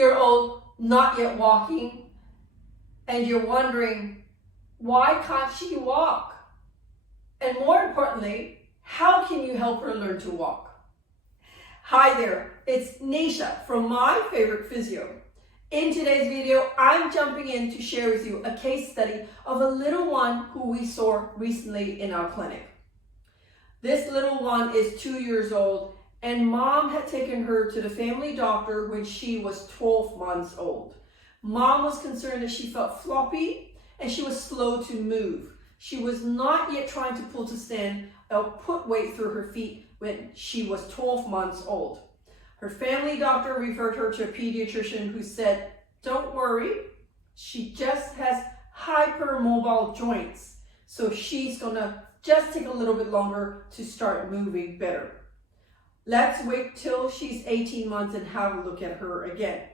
2-year-old not yet walking, and you're wondering, why can't she walk? And more importantly, how can you help her learn to walk? Hi there, it's Neesha from My Favourite Physio. In today's video, I'm jumping in to share with you a case study of a little one who we saw recently in our clinic. This little one is 2 years old, and mom had taken her to the family doctor when she was 12 months old. Mom was concerned that she felt floppy and she was slow to move. She was not yet trying to pull to stand or put weight through her feet when she was 12 months old. Her family doctor referred her to a pediatrician who said, "Don't worry, she just has hypermobile joints, so she's gonna just take a little bit longer to start moving better. Let's wait till she's 18 months and have a look at her again."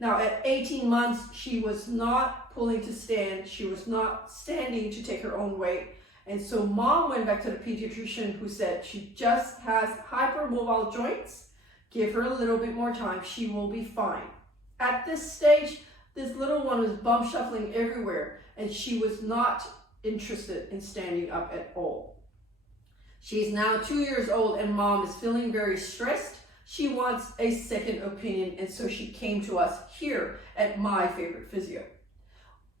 Now at 18 months, she was not pulling to stand. She was not standing to take her own weight. And so mom went back to the pediatrician who said she just has hypermobile joints. Give her a little bit more time. She will be fine. At this stage, this little one was bum shuffling everywhere and she was not interested in standing up at all. She's now 2 years old and mom is feeling very stressed. She wants a second opinion, and so she came to us here at My Favorite Physio.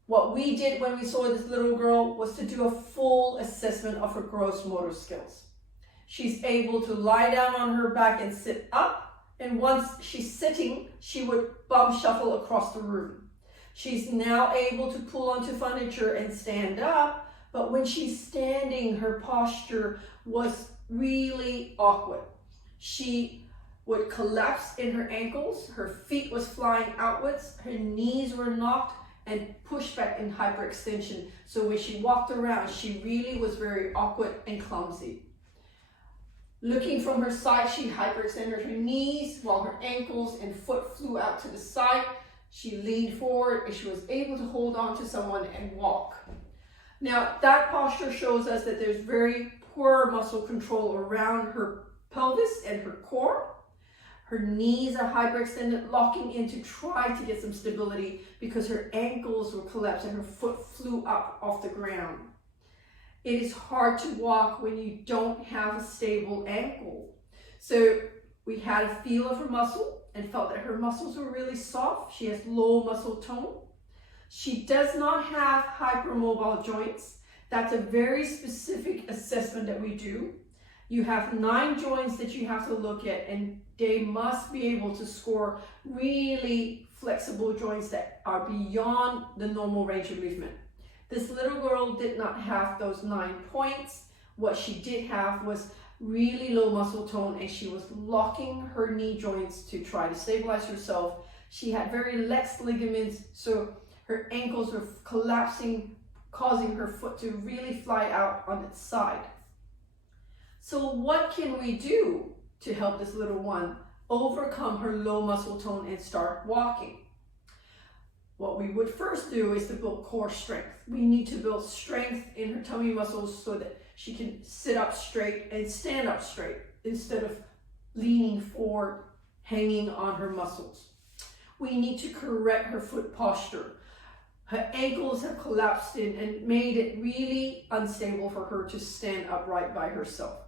What we did when we saw this little girl was to do a full assessment of her gross motor skills. She's able to lie down on her back and sit up, and once she's sitting, she would bum shuffle across the room. She's now able to pull onto furniture and stand up, but when she's standing, her posture was really awkward. She would collapse in her ankles, her feet was flying outwards, her knees were knocked and pushed back in hyperextension. So when she walked around, she really was very awkward and clumsy. Looking from her side, she hyperextended her knees while her ankles and foot flew out to the side. She leaned forward and she was able to hold on to someone and walk. Now that posture shows us that there's very poor muscle control around her pelvis and her core. Her knees are hyperextended, locking in to try to get some stability because her ankles were collapsed and her foot flew up off the ground. It is hard to walk when you don't have a stable ankle. So we had a feel of her muscle and felt that her muscles were really soft. She has low muscle tone. She does not have hypermobile joints. That's a very specific assessment that we do. You have 9 joints that you have to look at, and they must be able to score really flexible joints that are beyond the normal range of movement. This little girl did not have those 9 points. What she did have was really low muscle tone, and she was locking her knee joints to try to stabilize herself. She had very lax ligaments, so her ankles were collapsing, causing her foot to really fly out on its side. So what can we do to help this little one overcome her low muscle tone and start walking? What we would first do is to build core strength. We need to build strength in her tummy muscles so that she can sit up straight and stand up straight instead of leaning forward, hanging on her muscles. We need to correct her foot posture. Her ankles have collapsed in and made it really unstable for her to stand upright by herself.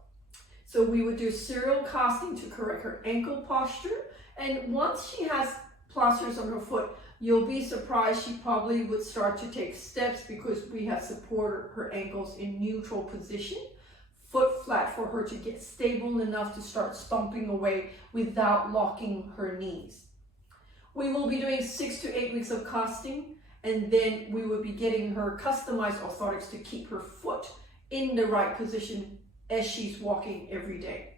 So we would do serial casting to correct her ankle posture. And once she has plasters on her foot, you'll be surprised she probably would start to take steps because we have supported her ankles in neutral position, foot flat for her to get stable enough to start stomping away without locking her knees. We will be doing 6 to 8 weeks of casting, and then we will be getting her customized orthotics to keep her foot in the right position as she's walking every day.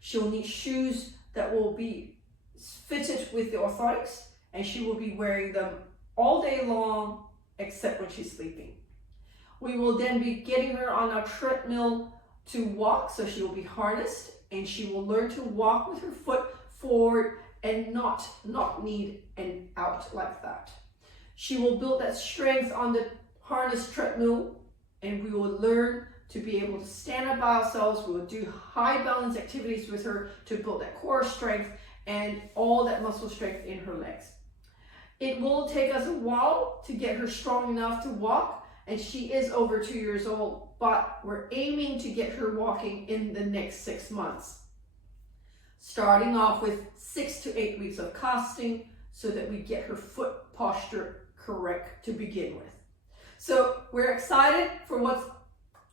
She'll need shoes that will be fitted with the orthotics, and she will be wearing them all day long except when she's sleeping. We will then be getting her on a treadmill to walk, so she will be harnessed and she will learn to walk with her foot forward and not knee and out like that. She will build that strength on the harness treadmill, and we will learn to be able to stand up by ourselves. We will do high balance activities with her to build that core strength and all that muscle strength in her legs. It will take us a while to get her strong enough to walk, and she is over 2 years old, but we're aiming to get her walking in the next 6 months. Starting off with 6 to 8 weeks of casting so that we get her foot posture correct to begin with. So we're excited for what's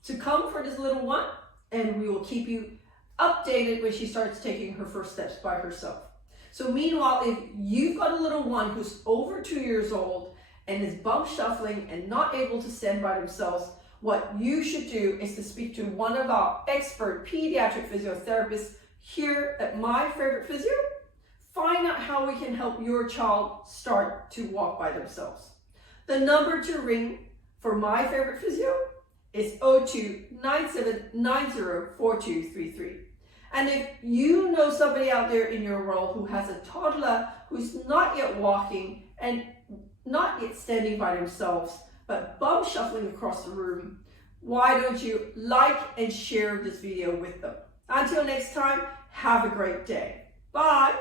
to come for this little one, and we will keep you updated when she starts taking her first steps by herself. So meanwhile, if you've got a little one who's over 2 years old and is bump shuffling and not able to stand by themselves, what you should do is to speak to one of our expert pediatric physiotherapists here at My Favourite Physio. Find out how we can help your child start to walk by themselves. The number to ring for My Favourite Physio is 02-9790-4233. And if you know somebody out there in your world who has a toddler who's not yet walking and not yet standing by themselves, but bum shuffling across the room, why don't you like and share this video with them? Until next time, have a great day. Bye.